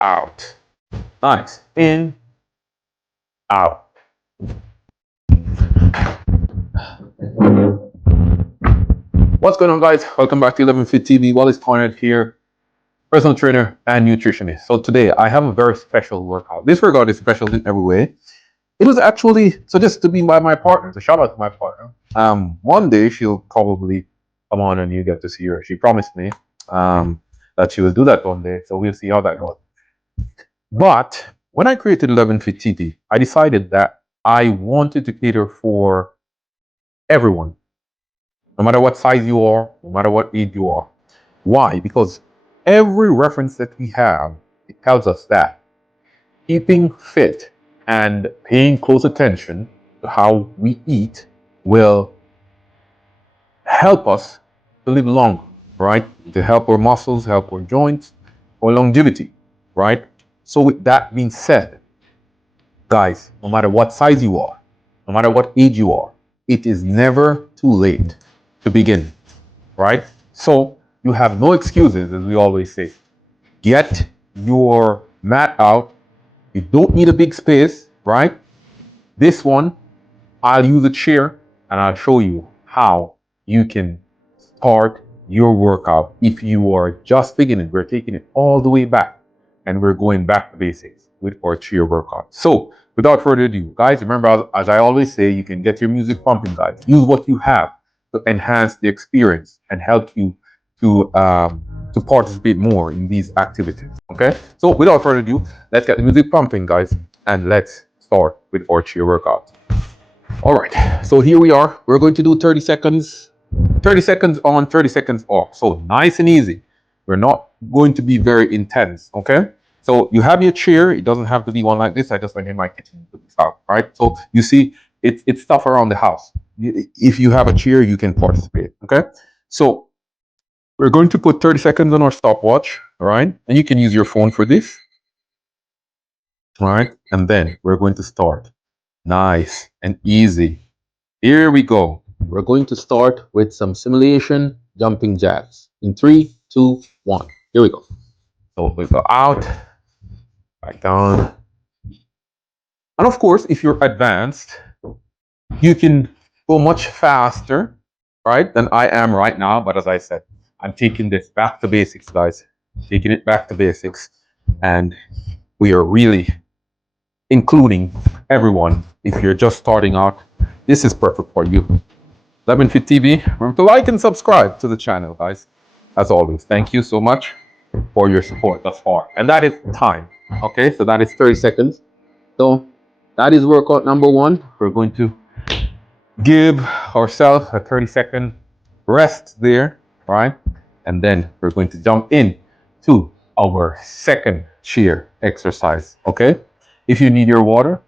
out. Nice. In, out. What's going on, guys? Welcome back to 11FitTV. Wallace Corner here, personal trainer and nutritionist. So today I have a very special workout. This workout is special in every way. It was actually suggested to me by my partner. So shout out to my partner. One day she'll probably come on and you get to see her. She promised me that she will do that one day. So we'll see how that goes. But when I created 11FitTV, I decided that I wanted to cater for everyone, no matter what size you are, no matter what age you are. Why? Because every reference that we have, it tells us that keeping fit and paying close attention to how we eat will help us to live long, right? To help our muscles, help our joints, or longevity, right? So with that being said, guys, no matter what size you are, no matter what age you are, it is never too late to begin, right? So you have no excuses, as we always say. Get your mat out. You don't need a big space, right? This one, I'll use a chair and I'll show you how you can start your workout. If you are just beginning, we're taking it all the way back and we're going back to basics with our chair workout. So without further ado, guys, remember, as I always say, you can get your music pumping, guys. Use what you have to enhance the experience and help you to participate more in these activities. Okay, so without further ado, let's get the music pumping, guys, and let's start with our chair workout. All right, so here we are. We're going to do 30 seconds, 30 seconds on, 30 seconds off. So nice and easy. We're not going to be very intense, okay? So you have your chair. It doesn't have to be one like this. I just went in my kitchen to stuff, right? So you see, it's stuff around the house. If you have a chair, you can participate, okay? So we're going to put 30 seconds on our stopwatch, all right? And you can use your phone for this, all right? And then we're going to start. Nice and easy. Here we go. We're going to start with some simulation jumping jacks. In 3, 2, 1. Here we go. So we go out, back down. And of course, if you're advanced, you can go much faster, right, than I am right now. But as I said, I'm taking this back to basics, guys. Taking it back to basics. And we are really including everyone. If you're just starting out, this is perfect for you. 11FitTV, remember to like and subscribe to the channel, guys. As always, thank you so much for your support thus far. And that is time. Okay, so that is 30 seconds. So that is workout number 1. We're going to give ourselves a 30-second rest there, right? And then we're going to jump in to our second chair exercise. Okay, if you need your water,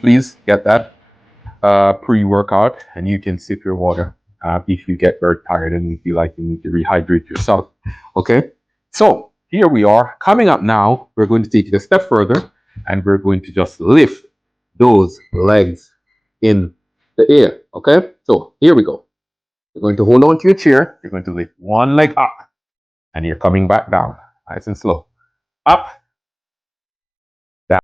please get that pre-workout, and you can sip your water if you get very tired and you feel like you need to rehydrate yourself. Okay, so here we are. Coming up now, we're going to take it a step further and we're going to just lift those legs in the air. Okay, so here we go. You're going to hold on to your chair. You're going to lift one leg up and you're coming back down, nice and slow. Up, down.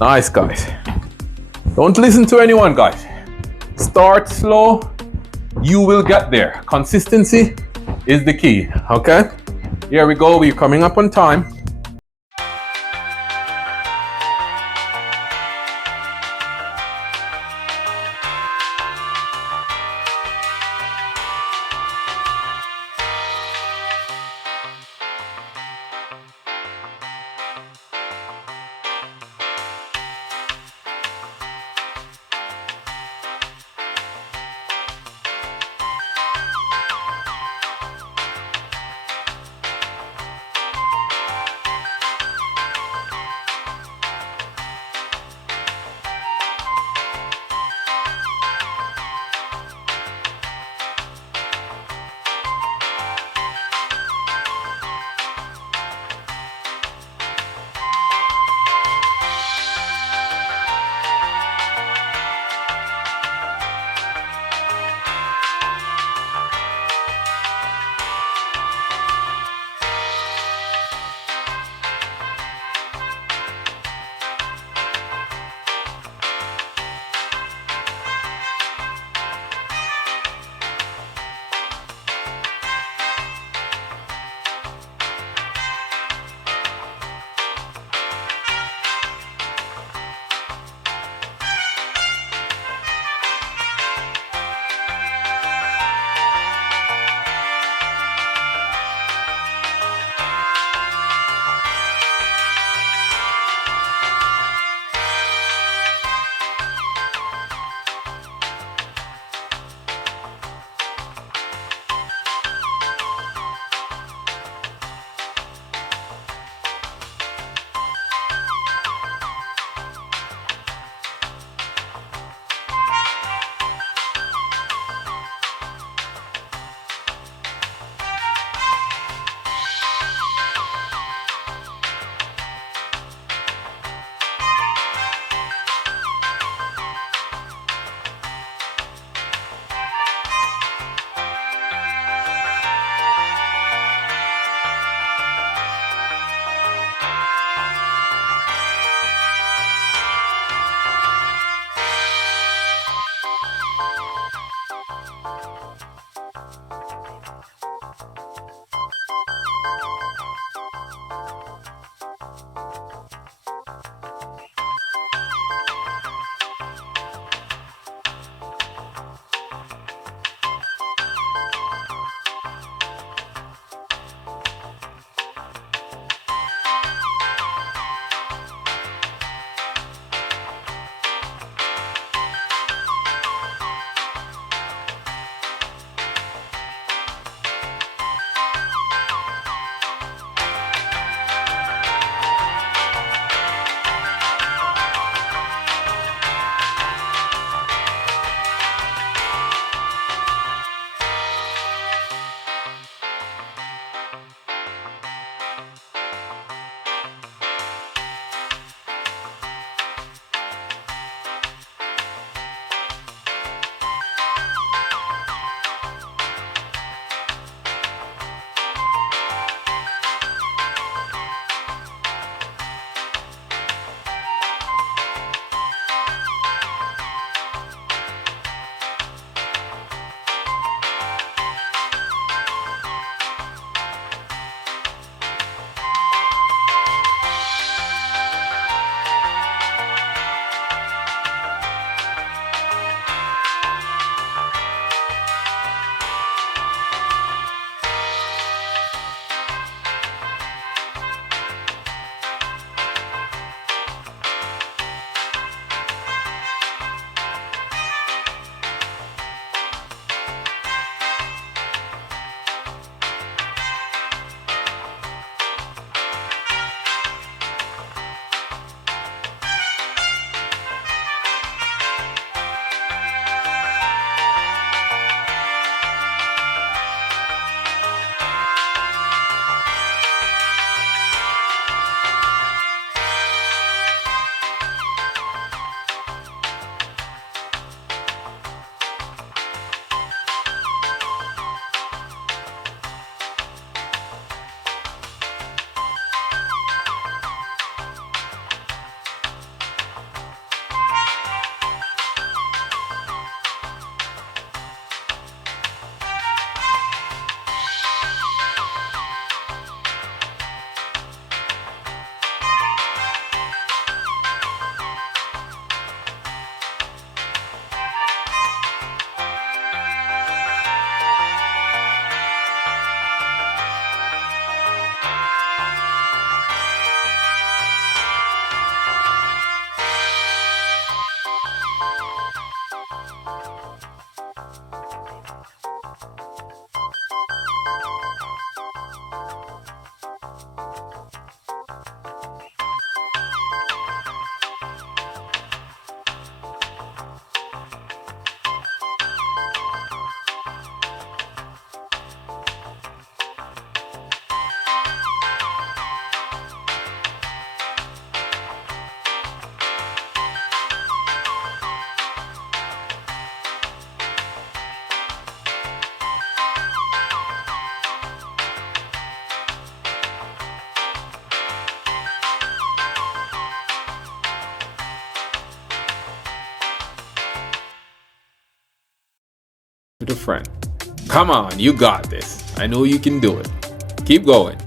Nice, guys. Don't listen to anyone, guys. Start slow. You will get there. Consistency is the key. Okay? Here we go. We're coming up on time. with a friend. Come on, you got this. I know you can do it. Keep going.